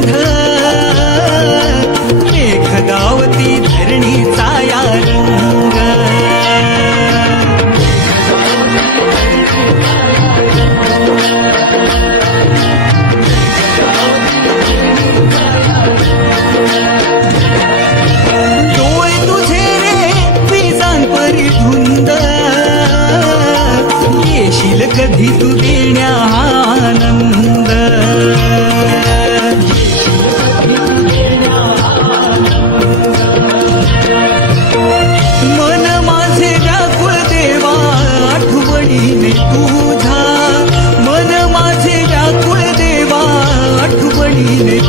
गंध मेघगावती धरणीचा या रंग डोळे तुझे रे विजांपरी धुंद येशील कधी तू देण्या आनंद मन माझे व्याकुळ देवा आठवणीने तुझा मन माझे व्याकुळ देवा आठवणीने